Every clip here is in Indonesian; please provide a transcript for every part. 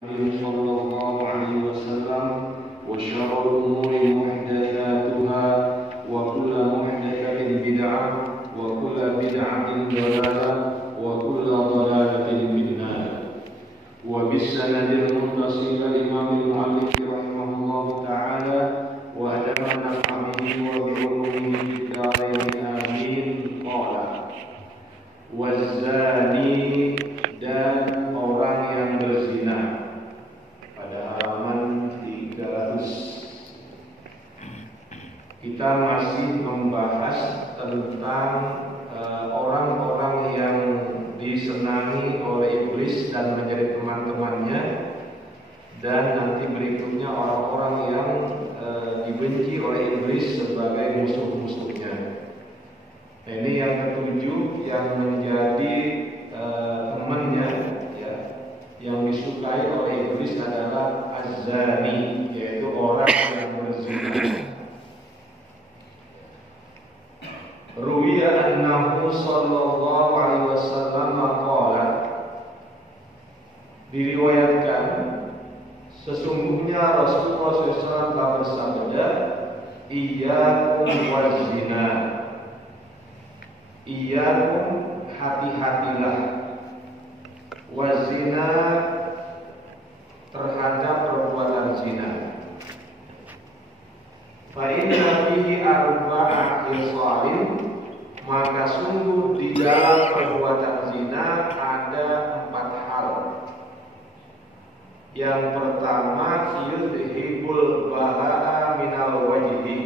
صلى الله عليه وسلم وشر الأمور محدثاتها وكل محدثة بدعة وكل بدعة ضلالة وكل ضلالة في النار. وبالسند المتصل الإمام المؤلف رحمه الله تعالى وأدام نفعه وبعلومه في الدارين آمين. قال: والزاني dan orang yang berzina. Pada halaman 300 kita masih membahas tentang orang-orang yang disenangi oleh iblis dan menjadi teman-temannya, dan nanti berikutnya orang-orang yang dibenci oleh iblis sebagai musuh-musuhnya. Ini yang ketujuh, yang menjadi temannya, ya, yang disukai oleh iblis adalah az-zani, yaitu orang yang berzina. Ruwiya annahu sallallahu alaihi wasallam qala, diriwayatkan sesungguhnya Rasulullah SAW telah bersabda, iyyakum waz-zina, iyyakum, hati-hatilah, wazina, terhadap perbuatan zina. Fa inna fihi arba'a khisalin, maka sungguh di dalam perbuatan zina ada 4 hal. Yang pertama, yudhibul baha'a minal wajhi,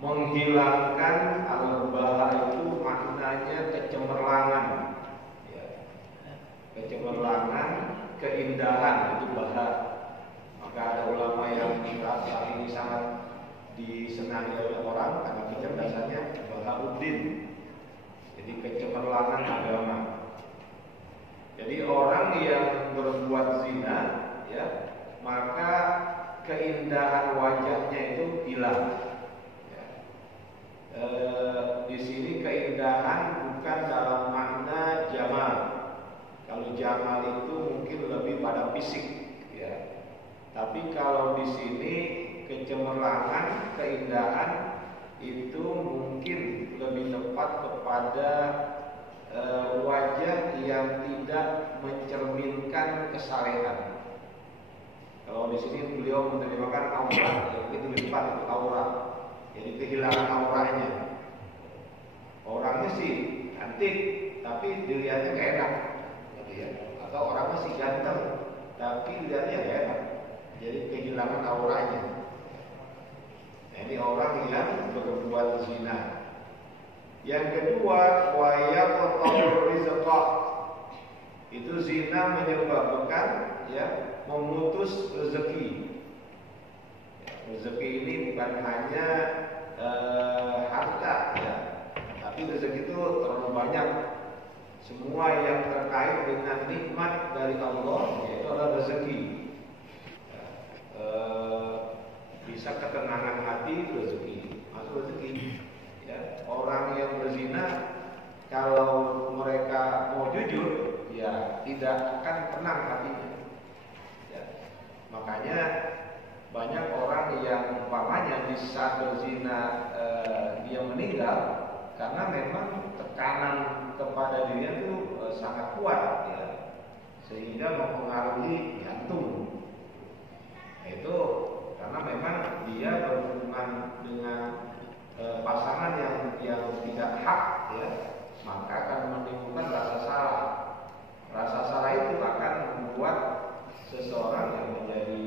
menghilangkan al-baha' itu maknanya kecemerlangan, ya. Kecemerlangan, keindahan, itu baha'. Maka ada ulama yang merasa ini sangat disenangi oleh orang karena kecerdasannya, bahauddin, jadi kecemerlangan agama. Jadi orang yang berbuat zina, ya, maka keindahan wajahnya itu hilang. Di sini keindahan bukan dalam makna jamal. Kalau jamal itu mungkin lebih pada fisik, ya. Tapi kalau di sini kecemerlangan, keindahan itu mungkin lebih tepat kepada wajah yang tidak mencerminkan kesalehan. Kalau di sini beliau menerjemahkan aura, itu lebih tepat, itu aura. Jadi kehilangan auranya. Orangnya sih cantik, tapi dilihatnya gak enak, gitu ya. Atau orangnya sih ganteng, tapi dilihatnya gak enak. Jadi kehilangan auranya. Nah, ini orang yang berbuat zina. Yang kedua, wa yaqta'ur rizqa. Itu zina menyebabkan, ya, memutus rezeki. Rezeki ini bukan hanya harta, ya, tapi rezeki itu terlalu banyak. Semua yang terkait dengan nikmat dari Allah, yaitu adalah rezeki. Bisa ketenangan hati, rezeki, masuk rezeki. Ya, orang yang berzina, kalau mereka mau jujur, ya tidak akan tenang hatinya. Ya, makanya banyak orang yang umpamanya di saat berzina dia meninggal karena memang tekanan kepada dirinya itu sangat kuat, ya, sehingga mempengaruhi jantung. Nah, itu karena memang dia berhubungan dengan pasangan yang tidak hak, ya, maka akan menimbulkan rasa salah. Rasa salah itu akan membuat seseorang yang menjadi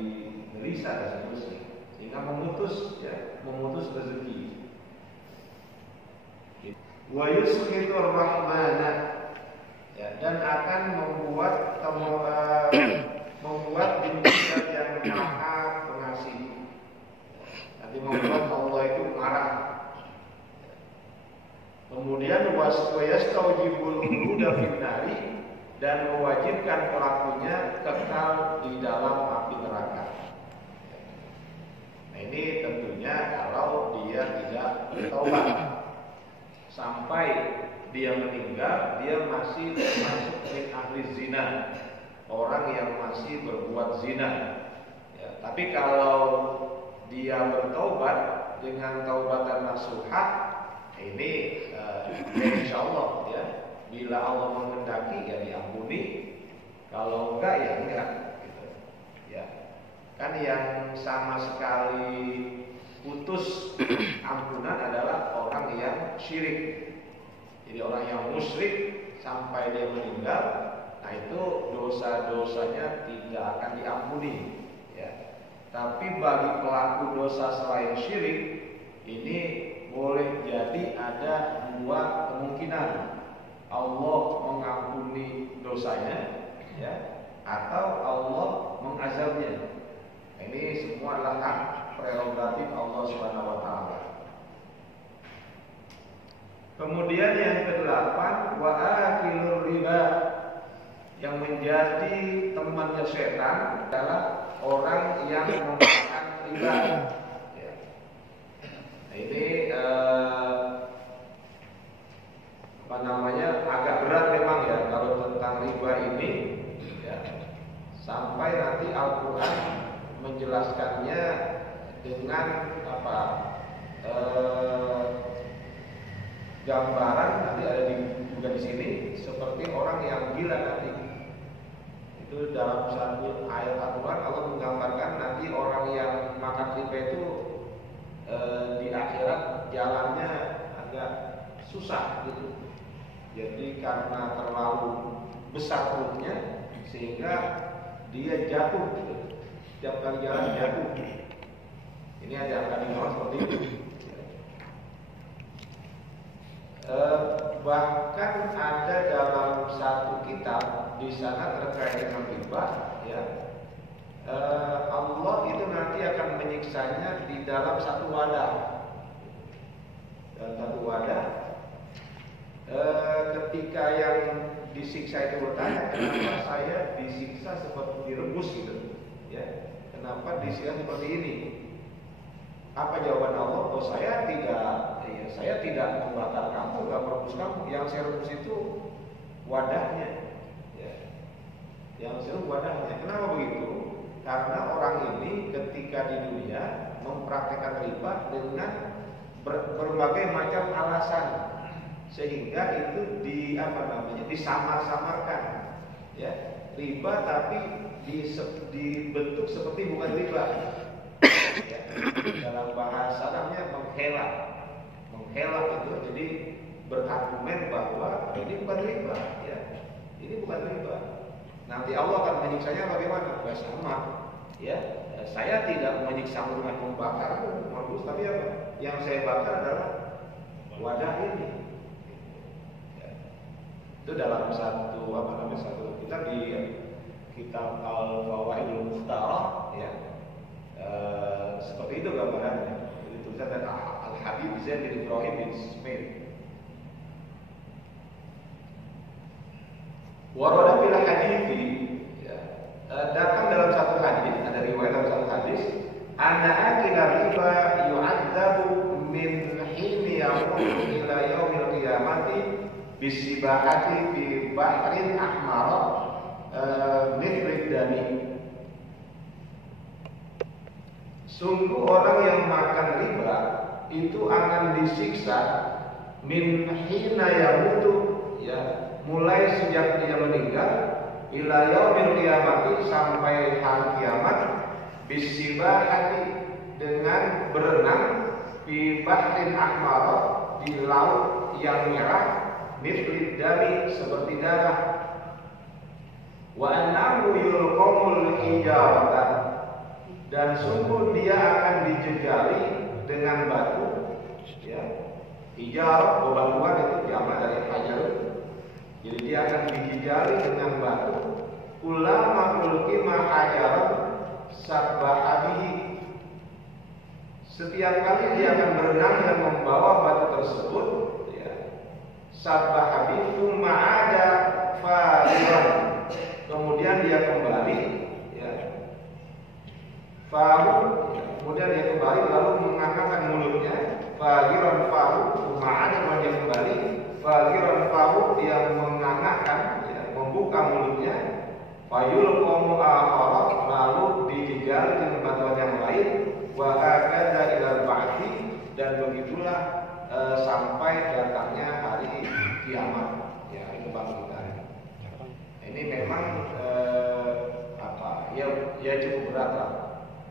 gelisah dan seterusnya, sehingga memutus, ya, memutus rezeki. Wa yusqitur rahmana, ya, dan akan membuat bimbingan yang maha pengasih. Nanti membuat Allah itu marah. Kemudian wastaujibul khuluda finnari, dan mewajibkan pelakunya kekal di dalam api neraka. Nah, ini tentunya kalau dia tidak bertobat. Sampai dia meninggal, dia masih termasuk min ahli zina. orang yang masih berbuat zina. Ya, tapi kalau dia bertaubat dengan taubatan nasuha, ini insya Allah ya, bila Allah menghendaki ya diampuni, kalau enggak ya enggak gitu. Ya. Kan yang sama sekali putus ampunan adalah orang yang syirik. Jadi orang yang musyrik sampai dia meninggal, nah itu dosa-dosanya tidak akan diampuni ya. Tapi bagi pelaku dosa selain syirik, ini boleh jadi ada dua kemungkinan. Allah mengampuni dosanya ya, atau Allah mengazabnya. Ini semua adalah hak prerogatif Allah Subhanahu wa taala. Kemudian yang ke-8, wa akilur riba, yang menjadi temannya setan adalah orang yang memakan riba. Ya. Nah, ini agak berat memang ya kalau tentang riba ini ya. Sampai nanti Al-Qur'an menjelaskannya dengan gambaran, nanti ada juga di sini seperti orang yang gila nanti. Itu dalam satu ayat Al-Qur'an Allah menggambarkan nanti orang yang makan riba itu di akhirat jalannya agak susah gitu. Jadi karena terlalu besar perutnya sehingga dia jatuh gitu. Setiap kali jalan jatuh. Ini ada angka seperti itu. Bahkan ada dalam satu kitab di sana terkait dengan riba, ya, Allah itu nanti akan menyiksanya di dalam satu wadah. Dalam satu wadah, ketika yang disiksa itu bertanya, kenapa saya disiksa seperti direbus gitu, ya? Kenapa disiksa seperti ini? Apa jawaban Allah? Oh, saya tidak membakar kamu, nggak merebus kamu. Yang saya rebus itu wadahnya, ya. Yang saya rebus wadahnya. Kenapa begitu? Karena orang ini ketika di dunia mempraktekkan riba dengan berbagai macam alasan, sehingga itu disamar-samarkan, ya. Riba tapi dibentuk seperti bukan riba. Ya, dalam bahasa namanya menghela itu, jadi berargumen bahwa ini bukan riba, ya, ini bukan riba. Nanti Allah akan menyiksanya bagaimana? Ya sama, ya. Saya tidak menyiksamu dengan membakar, tapi apa? Yang saya bakar adalah wadah ini. Ya. Itu dalam satu kitab di kitab Al-Fawaidul Mukhtarah, ya. Seperti itu gambarannya. Jadi tulisan dari Al-Habib Zaid bin Ibrahim bin Ismail. Warada fil hadithi, ya, datang dalam satu hadis, ada riwayat dalam satu hadis, anna akila riba yu'adzabu min hini yamutu ila yaumil qiyamati bisibahati fi bahrin ahmar mithrid dami. Sungguh orang yang makan riba itu akan disiksa min hina yamutu, ya, mulai sejak dia meninggal ila yaumil qiyamati, sampai hari kiamat, bisibahati, dengan berenang di bahrin ahmar, di laut yang merah, mithrid dami, seperti darah. Wa annahu yulqamul hijaratan, dan sungguh dia akan dijegali dengan batu, ya. Hijar, bebatuan itu jamak dari hajar. Jadi dia akan dijejali dengan batu. Ulama ulqima hajar sabbahabihi, setiap kali dia akan berenang dan membawa batu tersebut, ya. Sabbahabihi thumma ada fariran, kemudian dia kembali, ya. Faru, kemudian dia kembali lalu mengangkat mulutnya. Fagiran faru, ma'ada, dia kembali. Fagiran faru, dia mengangkat, ya, membuka mulutnya. Fayulqamu akhara, lalu dijegal dengan bantuan yang lain, wa hakadza ilal ba'thi, dan begitulah sampai datangnya hari kiamat, ya, hari kebangkitan. Ini memang ya cukup berat lah.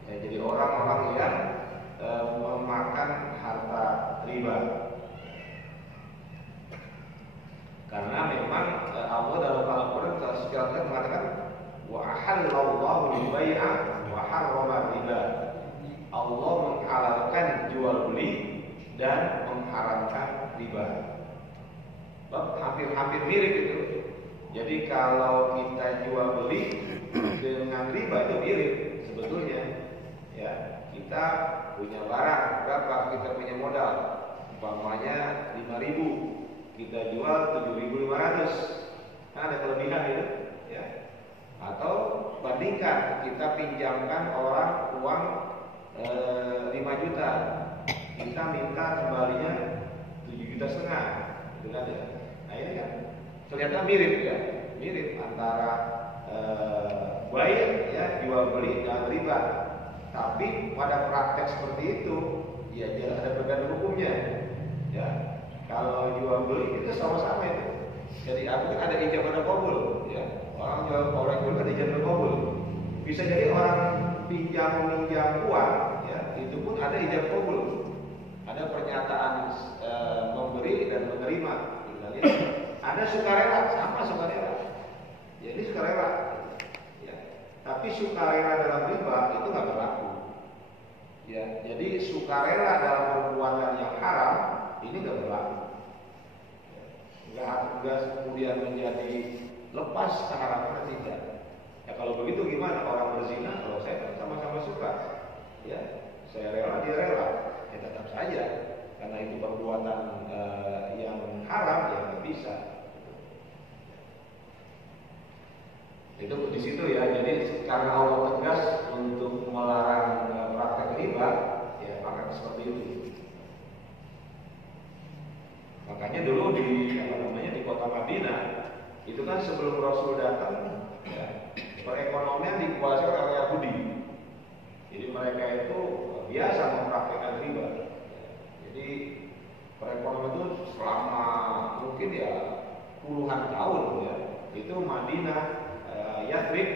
Ya, jadi orang-orang yang memakan harta riba. Karena memang Allah dalam Al-Quran secara mengatakan wa ahallallahu al-bai'a wa harrama riba. Allah menghalalkan jual beli dan mengharamkan riba. Hampir mirip itu. Jadi kalau kita jual beli dengan riba itu mirip sebetulnya. Ya, kita punya barang berapa, kita punya modal, umpamanya 5.000, kita jual 7.500, nah ada kelebihan itu, ya. Atau bandingkan kita pinjamkan orang uang 5 juta, kita minta kembalinya 7,5 juta, gitu kan ya. Nah ini kan ternyata mirip ya, mirip antara buyer ya, jual beli dan riba. Tapi pada praktek seperti itu, ya jelas ada perbedaan hukumnya. Ya, kalau jual beli itu sama-sama itu. Jadi aku kan ada ijab dan qabul, ya. Orang jual kan ijab dan qabul. Bisa jadi orang minjam uang, ya, itu pun ada ijab qabul. Ada pernyataan memberi dan menerima. Ada sukarela, sama sukarela. Jadi sukarela. Ya. Tapi sukarela dalam riba itu nggak berlaku. Ya, jadi sukarela dalam perbuatan yang haram ini nggak berlaku. Nggak kemudian menjadi lepas keharaman, tidak. Ya kalau begitu gimana orang berzina? Kalau saya sama-sama suka, ya saya rela, dia rela, ya tetap saja karena itu perbuatan yang haram, ya nggak bisa. Itu di situ ya. Jadi karena Allah tegas untuk melarang praktek riba, ya maka seperti itu. Makanya dulu di kota Madinah itu kan sebelum Rasul datang, ya, perekonomian dikuasai oleh Yahudi. Jadi mereka itu biasa mempraktekkan riba. Jadi perekonomian itu selama mungkin ya puluhan tahun ya. Itu Madinah, Yathrib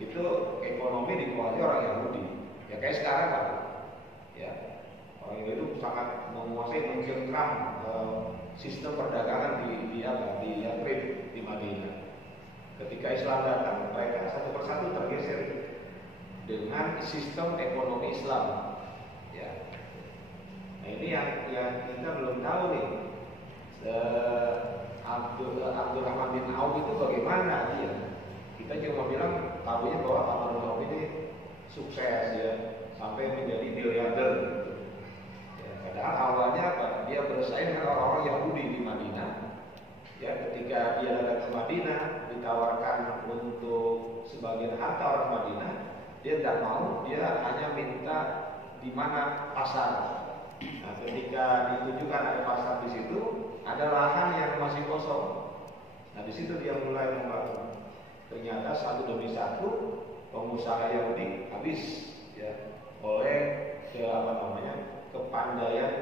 itu ekonomi dikuasai orang Yahudi. Ya kayak sekarang kan. Ya. Orang Yahudi itu sangat menguasai, mencengkram sistem perdagangan di Yathrib, di Madinah. Ketika Islam datang, mereka satu persatu tergeser dengan sistem ekonomi Islam. Ya. Nah ini yang kita belum tahu nih. Abdurrahman bin Auf itu bagaimana dia? Kita cuma bilang tahunya bahwa Abdurrahman bin Auf ini sukses ya, sampai menjadi miliarder. Ya, padahal awalnya apa? Dia bersaing dengan orang-orang Yahudi di Madinah. Ya, ketika dia datang ke Madinah, ditawarkan untuk sebagian harta orang Madinah, dia tidak mau, dia hanya minta di mana pasar. Nah, ketika ditunjukkan ada pasar di situ, ada lahan yang masih kosong. Nah, di situ dia mulai membangun. Ternyata satu demi satu pengusaha Yahudi habis ya oleh kepandaian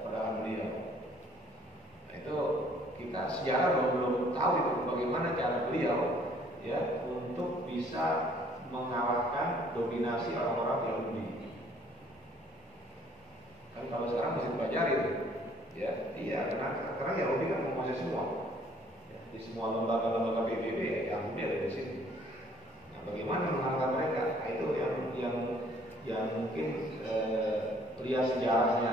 perdagangan beliau. Nah, itu kita sejarah belum tahu itu bagaimana cara beliau ya untuk bisa mengalahkan dominasi orang-orang Yahudi. Kan kalau sekarang masih pelajari ya, iya karena Yahudi kan menguasai semua. Ya, di semua lembaga-lembaga PBB ya Yahudi ada di sini. Nah, bagaimana mengalahkan mereka? Nah, itu yang mungkin pria sejarahnya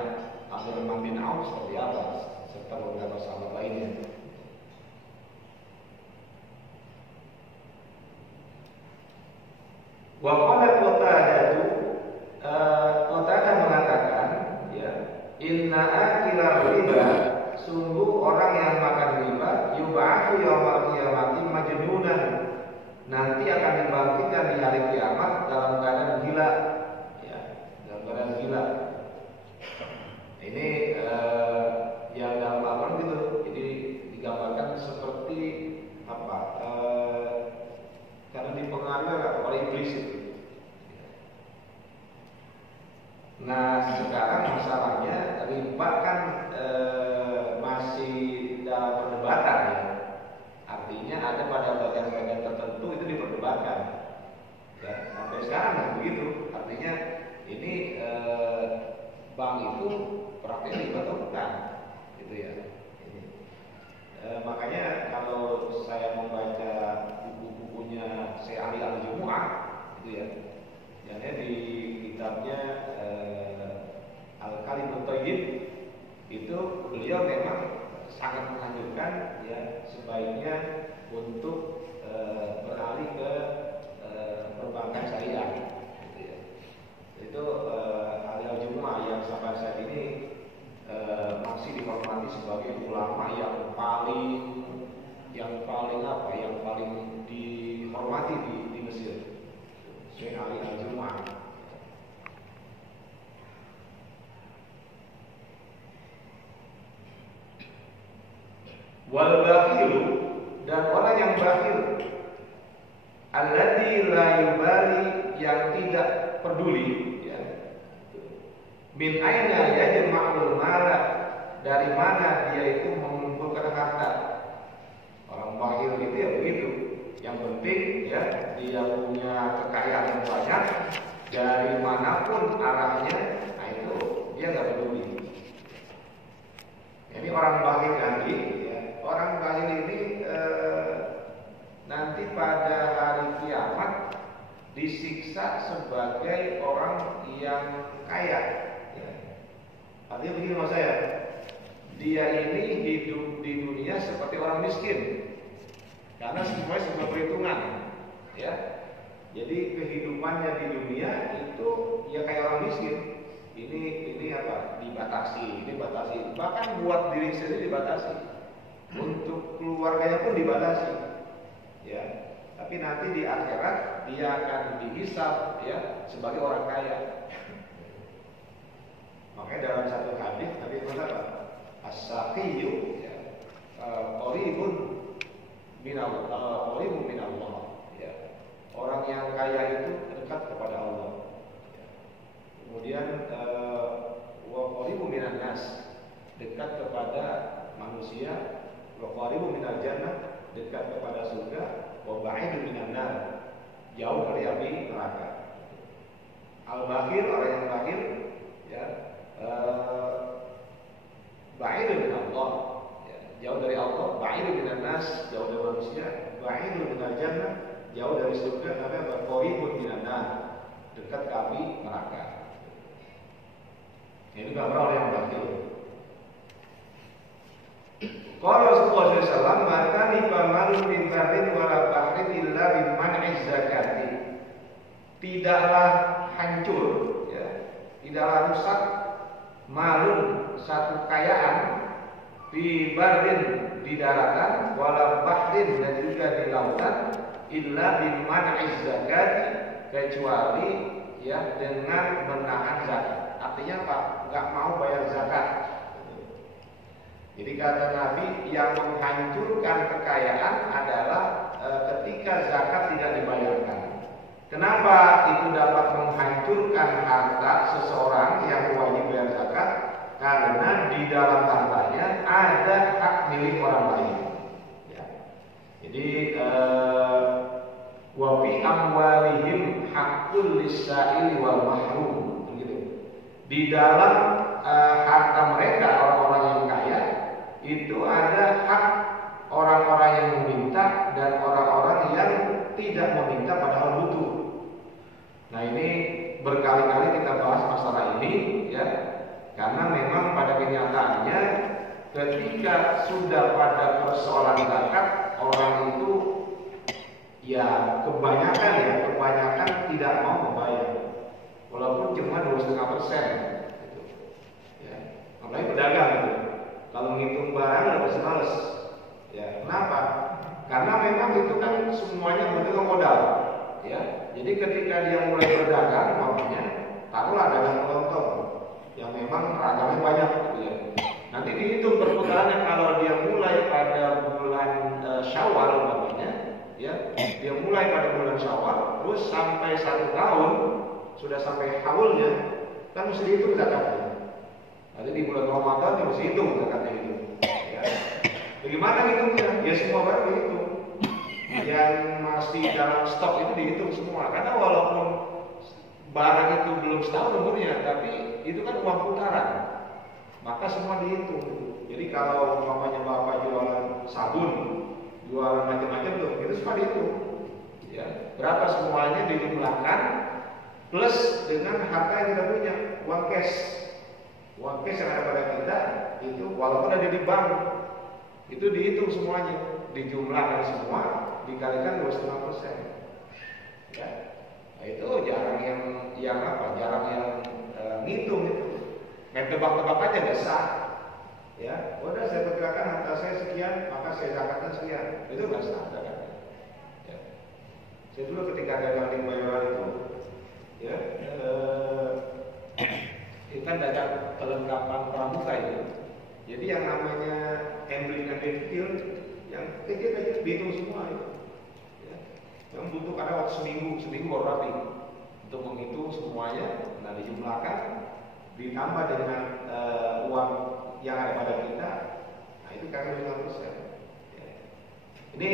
Abdurrahman bin Auf seperti apa serta beberapa sahabat lainnya. Wa qala Qatadah mengatakan ya, inna akila riba, sungguh orang yang makan riba yub'atsu yaumal qiyamati majnunan, nanti akan dibangkitkan di hari kiamat dalam keadaan gila ya, dalam keadaan gila. Ini yang dalam Al-Quran gitu. Jadi digambarkan seperti apa? Karena di habis itu. Nah sekarang masalahnya riba kan masih dalam perdebatan ya. Artinya ada pada bagian-bagian tertentu itu diperdebatkan. Ya, sampai sekarang begitu. Artinya ini bank itu praktiknya riba atau bukan, gitu ya. Makanya kalau saya membaca buku-bukunya Syekh Ali Al-Jumu'ah, gitu ya. Yang di kitabnya Al-Kalimut Thayyib itu beliau memang sangat menganjurkan ya sebaiknya untuk beralih ke perbankan syariah, gitu ya. Itu Al-Jumu'ah yang sampai saat ini masih dihormati sebagai ulama yang paling dihormati di Mesir, Syekh Ali Al-Jumu'ah. Wal bakhilu, dan orang yang bakhil, alladzi la yubali, yang tidak peduli ya. Min aina yajma'ul mala, dari mana dia itu mengumpulkan harta. Orang bakhil itu ya begitu. Yang penting ya dia punya kekayaan yang banyak, dari manapun arahnya, nah itu dia nggak peduli. Ini orang bakhil nanti ya. Orang bakhil ini nanti pada hari kiamat disiksa sebagai orang yang kaya. Ya. Artinya begini maksud saya, dia ini hidup di dunia seperti orang miskin, karena semuanya sebuah perhitungan, ya. Jadi kehidupannya di dunia itu ya kayak orang miskin. Ini apa? Dibatasi, bahkan buat diri sendiri dibatasi, untuk keluarganya pun dibatasi, ya. Tapi nanti di akhirat dia akan dihisab ya sebagai orang kaya. Makanya dalam satu hadis Nabi mengatakan as-saqiyyu qaribun minallah, ya. Orang yang kaya itu dekat kepada Allah. Kemudian wa qaribun minan nas, dekat kepada manusia. Wa qaribun minal jannah, dekat kepada surga. Wa ba'idun minan nar, jauh dari api neraka. Al-bakhil, orang yang bakhil ya, ba'idun min Allah, ya, jauh dari Allah. Ba'idun minan nas, jauh dari manusia. Ba'idun minal jannah, jauh dari surga. Namanya qaribun minan nar, dekat ke api neraka. Ini gambar orang yang bakhil. Qala Rasulullah SAW, maka nifamalun min barin wala bahrin illa biman'iz zakati. Tidaklah hancur, ya, tidaklah rusak malun, satu kekayaan, di barin, di daratan, wala bahrin, dan juga di lautan, illa biman'iz zakati, kecuali ya dengan menahan zakat. Artinya apa? Enggak mau bayar zakat. Jadi kata Nabi, yang menghancurkan kekayaan adalah ketika zakat tidak dibayarkan. Kenapa itu dapat menghancurkan harta seseorang yang wajib bayar zakat? Karena di dalam hartanya ada hak milik orang lain. Ya. Jadi wa fi amwalihim haqqul lis-sa'ili wal mahrum. Begitu. Di dalam harta mereka, orang-orang yang kaya, itu ada hak orang-orang yang meminta dan orang-orang yang tidak meminta padahal butuh. Nah ini berkali-kali kita bahas masalah ini ya, karena memang pada kenyataannya ketika sudah pada persoalan zakat, orang itu ya kebanyakan tidak mau membayar, walaupun cuma 2,5%. Gitu. Ya, apalagi pedagang gitu. Kalau menghitung barang udah pasti males. Ya, kenapa? Karena memang itu kan semuanya bentuk modal. Ya, jadi ketika dia mulai berdagang, makanya taruhlah dagang kelontong yang memang ragamnya banyak, gitu ya. Nanti dihitung perputarannya, kalau dia mulai pada bulan Syawal, makanya ya, dia mulai pada bulan Syawal, terus sampai 1 tahun sudah sampai haulnya, kan mesti dihitung zakatnya. Nanti di bulan Ramadan mesti hitung zakatnya itu. Ya. Bagaimana hitungnya? Ya semua barang dihitung. Yang masih dalam stok itu dihitung semua. Karena walaupun barang itu belum setahun umurnya, tapi itu kan uang putaran, maka semua dihitung. Jadi kalau umpamanya bapak jualan sabun, jualan macam-macam tuh, itu semua dihitung. Ya, berapa semuanya dijumlahkan plus dengan harta yang kita punya, uang cash. Uang cash yang ada pada kita itu walaupun ada di bank, itu dihitung semuanya, dijumlahkan semua, dikalikan 2,5%. Ya, nah itu jarang yang apa? Jarang yang ngitung itu. Main tebak-tebak aja nggak sah. Ya, udah saya perkirakan harta saya sekian, maka saya zakatkan sekian. Itu nggak sah zakatnya. Ya. Saya dulu ketika dagang di Boyolali itu, ya, itu kan dagang perlengkapan pramuka itu. Jadi yang namanya emblik-emblik kecil, yang kecil dihitung semua itu. Ya. Yang butuh kadang waktu seminggu baru rapi untuk menghitung semuanya, nah dijumlahkan, ditambah dengan uang yang ada pada kita, nah itu kali 5%. Ya. Ini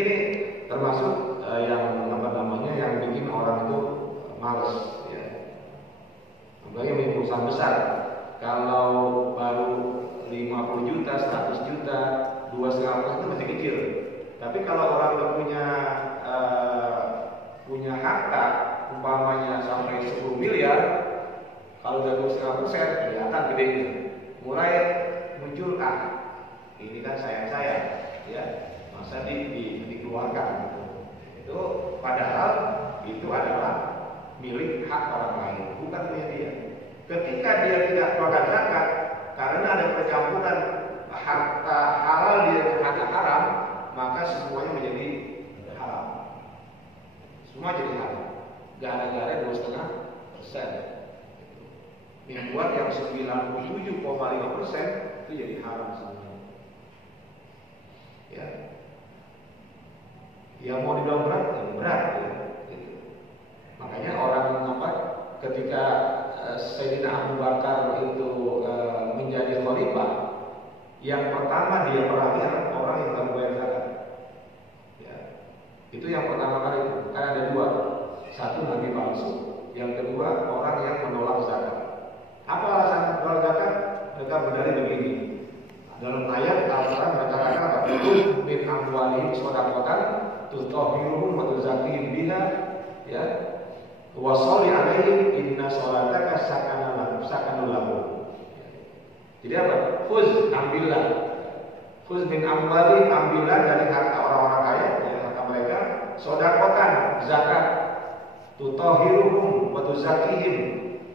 termasuk yang apa namanya yang bikin orang itu males. Ya. Apalagi yang perusahaan besar, kalau baru 50 juta, 100 juta, 2,5% itu masih kecil. Tapi kalau orang udah punya harta, umpamanya sampai 10 miliar, kalau udah 2,5% kelihatan gedenya. Mulai muncul ini kan saya, ya masa dikeluarkan gitu. Itu padahal itu adalah milik hak orang lain, bukan punya dia. Ketika dia tidak keluarkan zakat karena ada percampuran harta halal dengan harta haram, maka semuanya menjadi haram. Semua jadi haram. Gara-gara 2,5%. Membuat yang 97,5% itu jadi haram semuanya. Ya. Yang mau dibilang berat, ya berat ya. Gitu. Makanya orang apa? Ketika Sayyidina Abu Bakar itu menjadi khalifah, yang pertama dia perangi adalah orang yang tidak membayar zakat. Ya. Itu yang pertama kali. Kan ada dua. Satu nabi palsu, yang kedua orang yang menolak zakat. Apa alasan menolak zakat? Mereka berdalil begini. Dalam ayat Al-Quran berkata apa? Min amwalihim shadaqatan tutahhiruhum wa tuzakkihim biha, ya. Wa sholli 'alaihim inna sholataka sakanun lahum. Jadi apa? Khuz, ambillah. Khuz min amwalihim, ambillah dari harta orang-orang kaya, dari harta mereka, shadaqatan, zakat. Tutahhiruhum wa tuzakkihim,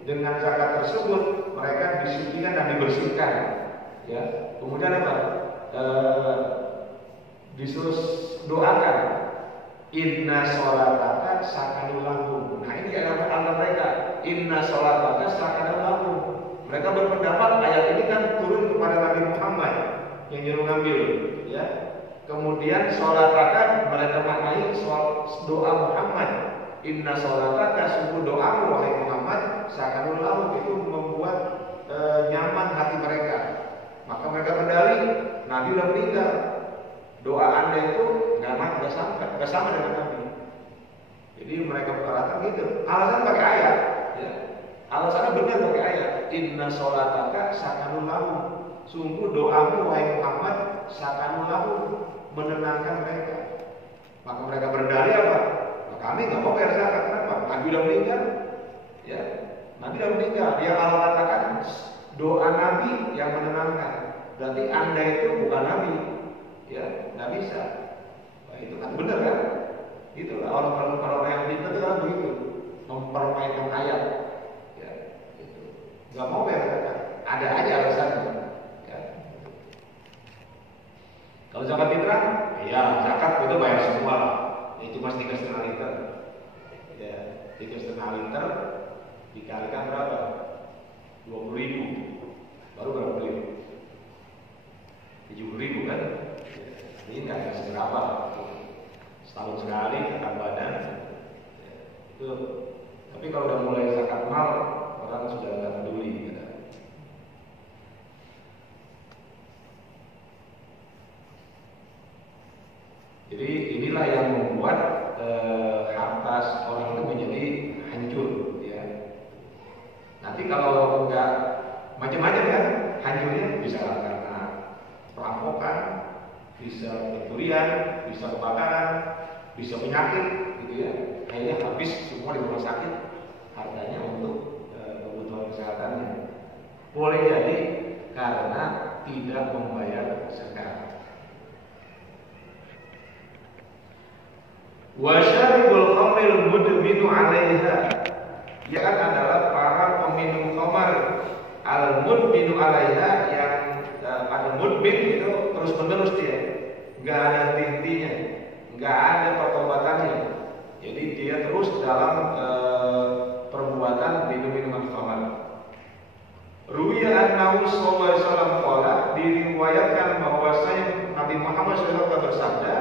dengan zakat tersebut mereka disucikan dan dibersihkan. Ya. Kemudian apa? Disuruh doakan. Inna sholataka sakanun lahum. Nah ini kata mereka. Inna sholataka sakanun lahum. Mereka berpendapat ayat ini kan turun kepada Nabi Muhammad yang nyuruh ngambil. Ya. Kemudian sholataka mereka maknai doa Muhammad. Inna sholataka, sungguh doamu wahai Muhammad, sakanun lahum, itu membuat nyaman hati mereka. Maka mereka berdalih, Nabi sudah meninggal, doa anda itu nggak sama dengan Nabi. Jadi mereka berkata gitu. Alasan pakai ayat, ya. Alasannya benar pakai ayat. Inna sholataka sakanun lahum, sungguh doamu wahai Muhammad sakanun lahum, menenangkan mereka. Maka mereka berdalih apa? Kami nggak mau bayar zakat. Kenapa? Nabi sudah meninggal, ya. Nabi sudah meninggal. Dia Allah katakan doa Nabi yang menenangkan. Berarti anda itu bukan Nabi, ya, nggak bisa. Nah, itu kan benar kan? Itulah orang yang pintar itu kan begitu, mempermainkan ayat, ya. Gitu. Nggak mau bayar zakat. Ada aja alasannya. Ya. Kalau zakat fitrah, ya zakat itu bayar semua. Ini cuma 3,5 liter. Ya, 3,5 liter dikalikan berapa? 20.000. Baru berapa ribu? 70.000 kan? Ini nggak ada seberapa. setahun sekali zakat badan. Itu. Tapi kalau udah mulai zakat mal, orang sudah nggak peduli. Gitu. Jadi inilah yang membuat harta orang itu menjadi hancur. Ya. Nanti kalau nggak macam-macam kan, hancurnya bisa karena perampokan, bisa pencurian, bisa kebakaran, bisa penyakit, gitu ya. Akhirnya habis semua di rumah sakit hartanya untuk kebutuhan kesehatannya. Boleh jadi karena tidak membayar zakat. Wa syaribul khamril mudminu 'alaiha. Ia kan adalah para peminum khamar al-mudminu 'alaiha yang al-mudmin itu terus-menerus dia. Enggak ada henti-hentinya, enggak ada pertobatannya. Jadi dia terus dalam perbuatan minum-minuman khamar. Ruwiya annahu sallallahu alaihi wasallam qala, diriwayatkan bahwasanya Nabi Muhammad SAW bersabda,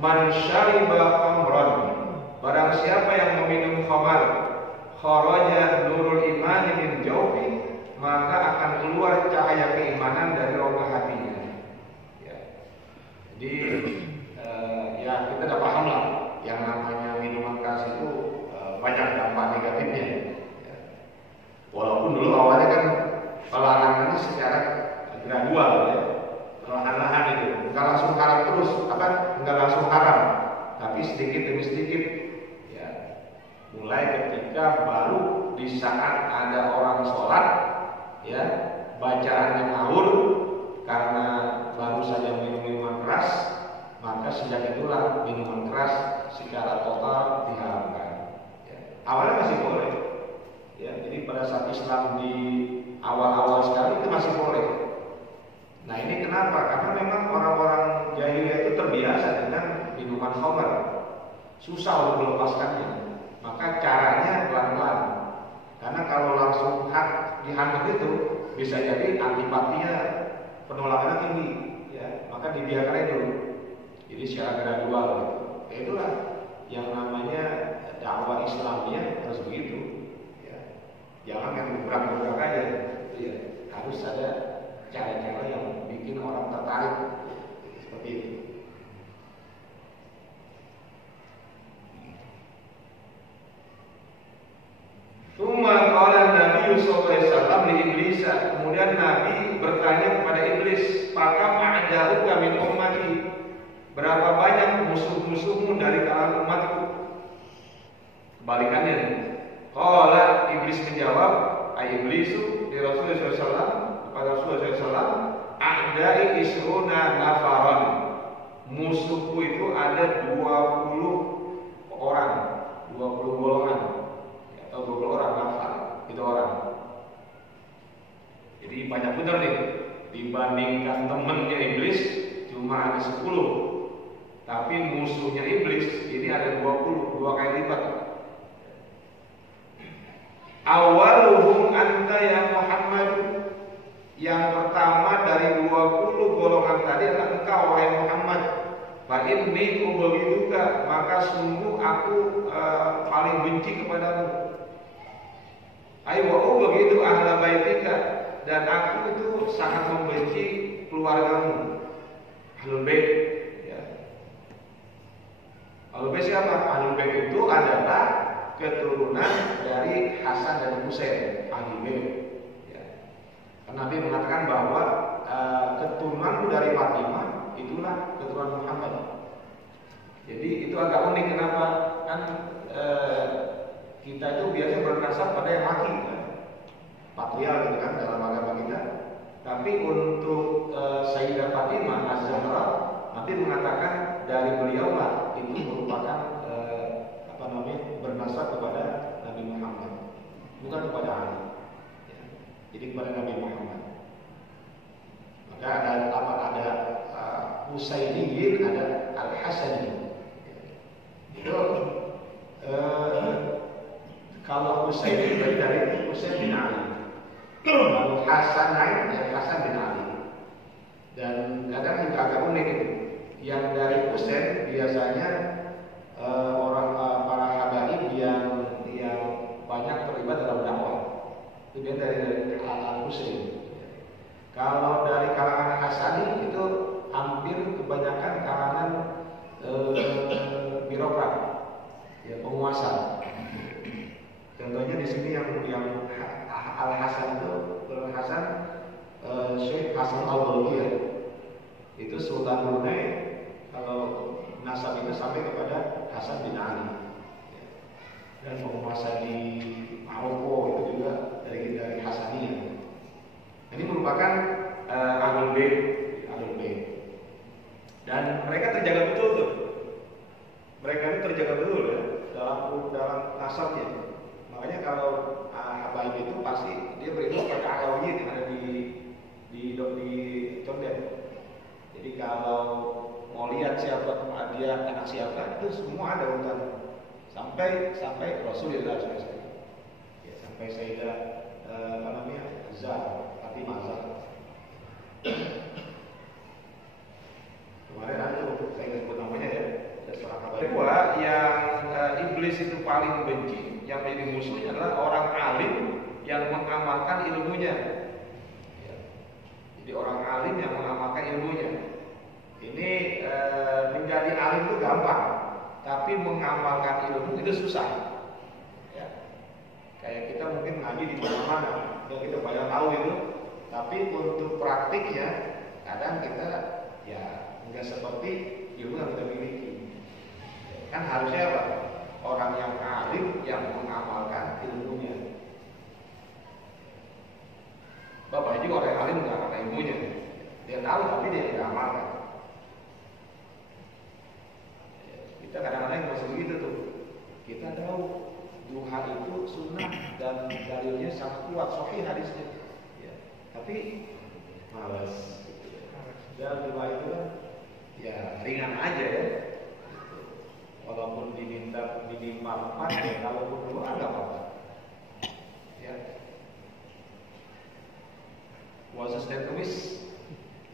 man syariba khamran, barang siapa yang meminum khamar, kharaja nurul imani min jawfi, maka akan keluar cahaya keimanan dari rongga hatinya. Ya. Jadi ya kita udah paham lah yang namanya minuman keras itu banyak dampak negatifnya. Ya. Walaupun dulu awalnya kan pelarangannya secara gradual ya. Perlahan-lahan itu, nggak langsung haram terus, nggak langsung haram, tapi sedikit demi sedikit, ya. Mulai ketika baru di saat ada orang sholat, ya, bacaannya ngawur karena baru saja minum minuman keras, maka sejak itulah minuman keras secara total diharamkan. Ya. Awalnya masih boleh, ya. Jadi pada saat Islam di awal-awal sekali itu masih boleh. Nah ini kenapa? Karena memang orang-orang jahiliyah itu terbiasa dengan minuman khamar, susah untuk melepaskannya. Maka caranya pelan-pelan. Karena kalau langsung dihantam itu bisa jadi antipatinya, penolakannya tinggi, ya. Maka dibiarkan dulu. Jadi secara gradual. Gitu. Itulah yang namanya dakwah Islamiyah harus begitu. Ya. Jangan yang berat-berat aja. Itu ya. Harus ada cara-cara yang bikin orang tertarik seperti itu. Tsumma qala Nabi sallallahu alaihi wasallam li Iblis, kemudian Nabi bertanya kepada Iblis, "Pakam a'da'uka min ummati?" Berapa banyak musuh-musuhmu dari kalangan umatku? Kebalikannya nih. Qala, Iblis menjawab, "Ai Iblisu di Rasulullah sallallahu alaihi wasallam, pada Rasulullah SAW, a'dai isruna nafaran, musuhku itu ada 20 orang, 20 golongan, atau 20 orang nafar, itu orang. Jadi banyak benar nih, dibandingkan temennya Iblis cuma ada 10, tapi musuhnya Iblis ini ada 20, 2 kali lipat. Awaluhum anta ya Muhammad, yang pertama dari 20 golongan tadi adalah engkau wahai Muhammad. Fa inni ubghiduka, maka sungguh aku paling benci kepadamu. Ai wa ubghidu ahla baitika, dan aku itu sangat membenci keluargamu. Ahlul bait, ya. Ahlul bait siapa? Ahlul bait itu adalah keturunan dari Hasan dan Husain, Ahlul bait. Nabi mengatakan bahwa keturunanmu dari Fatimah itulah keturunan Muhammad. Jadi itu agak unik, kenapa? Kan kita itu biasanya bernasab pada yang laki, kan? Patriark gitu kan dalam agama kita. Tapi untuk Sayyidah Fatimah Az-Zahra, Nabi mengatakan dari beliaulah itu merupakan bernasab kepada Nabi Muhammad, bukan kepada Ali. Jadi kepada Nabi Muhammad. Maka ada Husainiyin, ada Al-Hasani. Itu kalau Husaini berarti dari Husain bin Ali. Kalau Hasan lain dari Hasan bin Ali. Dan kadang juga agak unik itu. Yang dari Husain biasanya para habaib yang banyak terlibat dalam dakwah. Itu dia dari Al-Husain. Kalau dari kalangan Hasani itu hampir kebanyakan kalangan birokrat, ya, penguasa. Contohnya di sini yang Al-Hasan itu Syekh Hasan Al-Bolkiah, itu Sultan Brunei. Kalau nasab itu sampai kepada Hasan bin Ali, dan penguasa di Maroko itu juga dari Hasaniyah. Ini merupakan Ahlul Bait, dan mereka terjaga betul tuh. Mereka ini terjaga betul ya dalam nasabnya. Makanya kalau habaib itu pasti dia beriman pada Alawiyyin yang ada di Condet. Jadi kalau mau lihat siapa dia anak siapa, itu semua ada urutan sampai Rasulullah SAW. Ya, sampai Sayyidah Zahra, Fatimah Zahra. Kemarin ada saya nggak sebut namanya ya, ada seorang habaib. Kedua, yang iblis itu paling benci, yang menjadi musuhnya adalah orang alim yang mengamalkan ilmunya. Ya. Jadi orang alim yang mengamalkan ilmunya. Ini menjadi alim itu gampang, tapi mengamalkan ilmu itu susah. Ya. Kayak kita mungkin ngaji di mana-mana, yang kita banyak tahu itu, tapi untuk praktiknya kadang kita ya nggak seperti ilmu yang kita miliki. Kan harusnya apa? Orang yang alim yang mengamalkan ilmunya. Bapak juga orang yang alim mengamalkan ilmunya. Dia tahu tapi dia tidak amalkan. Kita kadang-kadang masih begitu tuh. Kita tahu duha itu sunnah dan dalilnya sangat kuat, sahih hadisnya. Ya. Tapi malas. Dan duha itu kan ya ringan aja ya. Walaupun diminta minimal 4 ya, kalau berdoa nggak apa-apa. Ya. Puasa Senin Kamis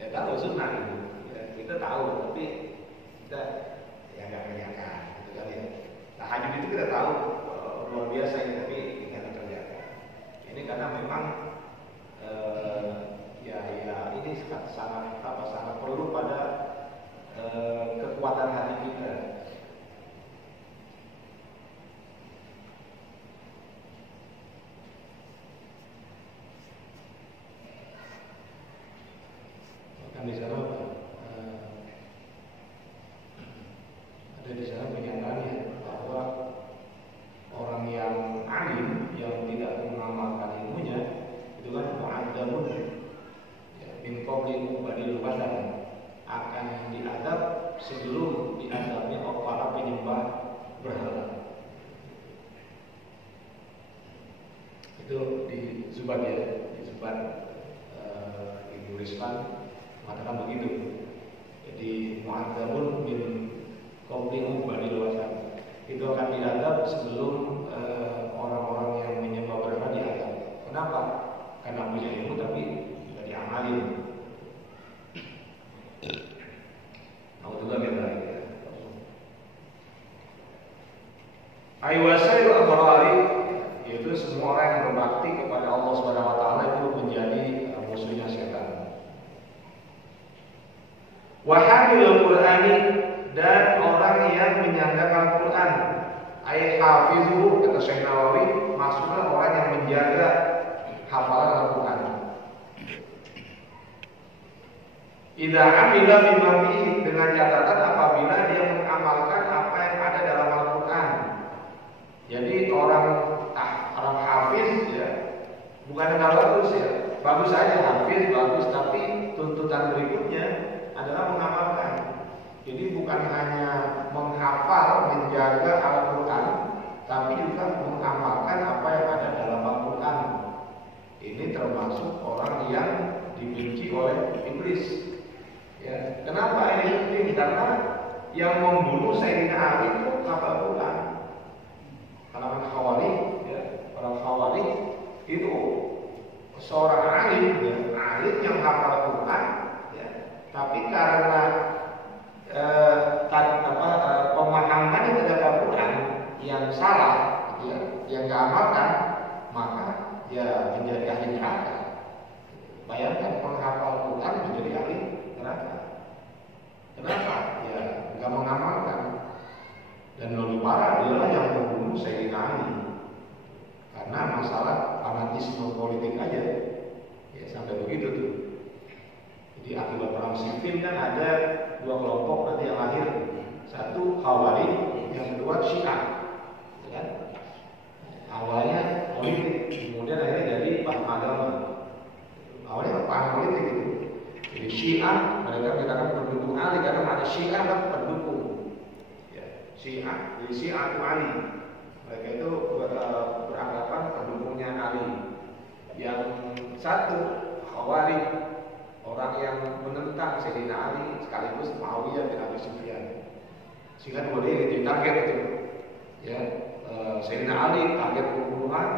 ya tahu sunnah itu. Ya, kita tahu tapi kita ya nggak kerjakan gitu kan ya. Tahajud itu kita tahu luar biasa ya, tapi nggak kerjakan. Ini karena memang ya ini sangat perlu pada kekuatan hati kita. Di sana ada di sana penyataan bahwa orang yang alim yang tidak mengamalkan ilmunya itu kan mu'adzamun min qabli ubadil badan, akan diadab sebelum diadabnya para penyembah berhala. Itu di Zubat ya, di Zubat Ibu Rizwan mengatakan begitu. Jadi mu'adzamun min qabli ubadil badan, itu akan diadab sebelum orang-orang yang menyembah berhala diadab. Kenapa? Karena punya ilmu tapi tidak diamalin. Alhamdulillah ya. Aywasairu abrari, yaitu semua orang yang berbakti kepada Allah Subhanahu wa taala itu menjadi musuhnya setan. Wa hamilul Qur'ani, dan orang yang menyandarkan Quran, ayat hafizu kata Syekh Nawawi, maksudnya orang yang menjaga hafalan Al-Quran. Idza amila bima fihi, dengan catatan apabila dia mengamalkan apa yang ada dalam Al-Quran. Jadi orang hafiz ya, bukan hal bagus ya, bagus saja hafiz bagus, tapi tuntutan berikutnya adalah mengamalkan. Jadi bukan hanya menghafal, menjaga Al-Quran, tapi juga mengamalkan apa yang ada dalam Al-Quran. Ini termasuk orang yang dibenci oleh iblis. Ya, kenapa ini penting? Karena yang membunuh Sayyidina Ali itu hafal Quran. Kalangan Khawarij, ya, orang Khawarij itu seorang alim, ya, alim yang hafal Quran, ya, tapi karena pemahamannya tidak maka ya menjadi ahli neraka. Bayangkan penghafal Quran menjadi ahli neraka. Kenapa? Ya nggak mengamalkan. Dan lebih parah adalah yang membunuh Sayyidina Ali karena masalah fanatisme politik aja. Ya sampai begitu tuh. Jadi akibat perang sipil kan ada dua kelompok nanti yang lahir. Satu Khawarij, yang kedua Syiah. Ya kan? Awalnya politik, kemudian akhirnya jadi paham agama. Awalnya paham politik itu. Jadi Syiah mereka katakan pendukung Ali karena ada Syiah kan pendukung. Ya, Syiah, jadi Syiah itu Ali. Mereka itu beranggapan pendukungnya Ali. Yang satu Khawarij, orang yang menentang Sayyidina Ali sekaligus Muawiyah bin Abi Sufyan. Sehingga dua dia jadi target itu. Ya, Sayyidina Ali target pembunuhan,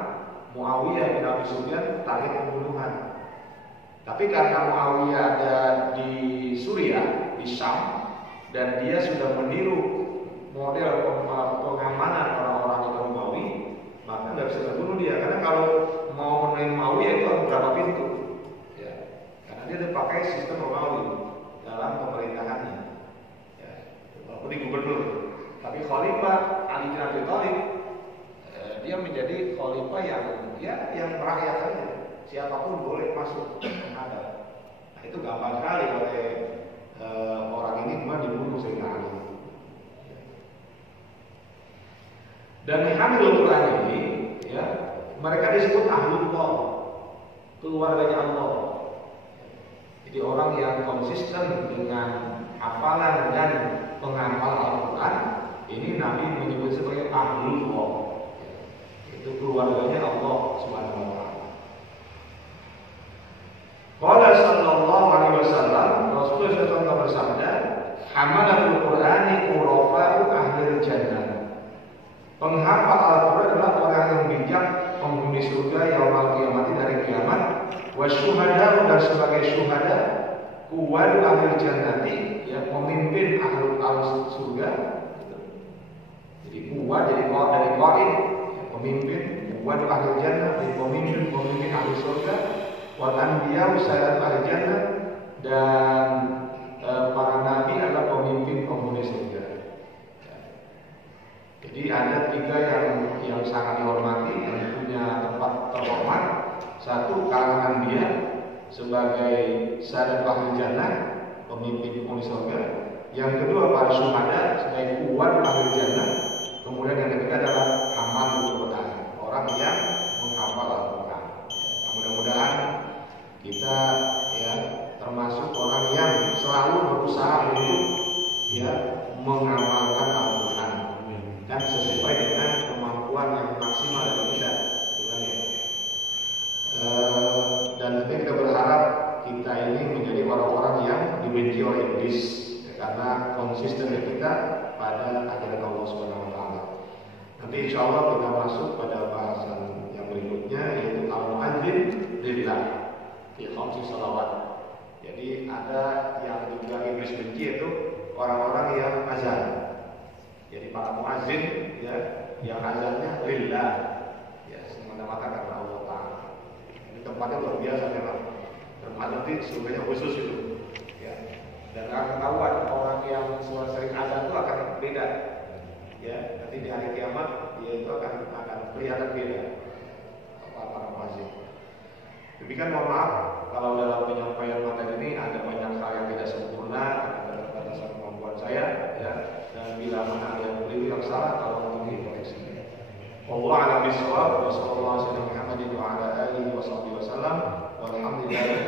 Muawiyah bin Abi Sufyan target pembunuhan. Tapi karena Muawiyah ada di Suriah, di Syam, dan dia sudah meniru model pengamanan orang-orang yang Romawi, maka nggak bisa terbunuh dia. Karena kalau mau menemukan Muawiyah itu harus berapa pintu? Ya, karena dia dipakai sistem Romawi dalam pemerintahannya. Ya, walaupun di gubernur, tapi Khalifah Ali bin Abi Thalib dia menjadi khalifah yang merakyat saja. Siapapun boleh masuk menghadap. Nah, itu gampang sekali oleh orang ini cuma dibunuh Sayyidina Ali. Dan Hamilul Quran ini, ya, mereka disebut Ahlullah, keluarganya Allah. Jadi orang yang konsisten dengan hafalan dan penghafal Al-Quran, ini Nabi menyebut sebagai Ahlullah. Itu keluarganya Allah Subhanahu wa Ta'ala. Qala sallallahu alaihi wasallam, Rasulullah SAW bersabda, "Hamalatul Qur'ani urafa'u ahlil jannah." Penghafal Al-Qur'an adalah orang yang bijak, penghuni surga yaumul kiamat, dari kiamat, wa syuhada, dan sebagai syuhada, kuwadu ahlil jannati, ya, pemimpin ahlul surga. Jadi kuwad dari qaid, ya, pemimpin, kuwadu ahlil jannah, jadi pemimpin ahli surga. Wal anbiya sayyidat ahli jannah, dan para nabi adalah pemimpin penghuni surga. Jadi ada tiga yang sangat dihormati, yang punya tempat terhormat. Satu kalangan anbiya sebagai sayyidat ahli jannah, pemimpin penghuni surga. Yang kedua para syuhada sebagai kuwat ahli jannah. Kemudian yang ketiga adalah hamalul Quran, orang yang menghafal Al-Quran. Mudah-mudahan kita ya termasuk orang yang selalu berusaha untuk ya mengamalkan Al-Quran dan sesuai dengan kemampuan yang maksimal dari kita, bukan ya? Dan tentu kita berharap kita ini menjadi orang-orang yang dibenci oleh iblis, ya, karena konsisten kita pada ajaran Allah Subhanahu wa Ta'ala. Nanti insya Allah kita masuk pada bahasan yang berikutnya, yaitu al-mu'adzin lillah fi khamsi shalawat. Jadi ada yang juga iblis benci, yaitu orang-orang yang azan. Jadi para muazzin, ya, yang azannya lillah, ya, semata-mata karena Allah Ta'ala. Ini tempatnya luar biasa memang. Tempat nanti surganya khusus itu, ya. Dan akan ketahuan orang yang sering azan itu akan beda, ya. Nanti di hari kiamat dia itu akan kelihatan beda para muazzin. Demikian, mohon maaf kalau dalam penyampaian materi ini ada banyak hal yang tidak sempurna, ada keterbatasan kemampuan saya, ya. Dan bila mana ada yang keliru yang salah, tolong dikoreksi. Wallahu a'lam bishawab. Wassallallahu alaihi wasallam wa ala alihi wasallam. Walhamdulillah.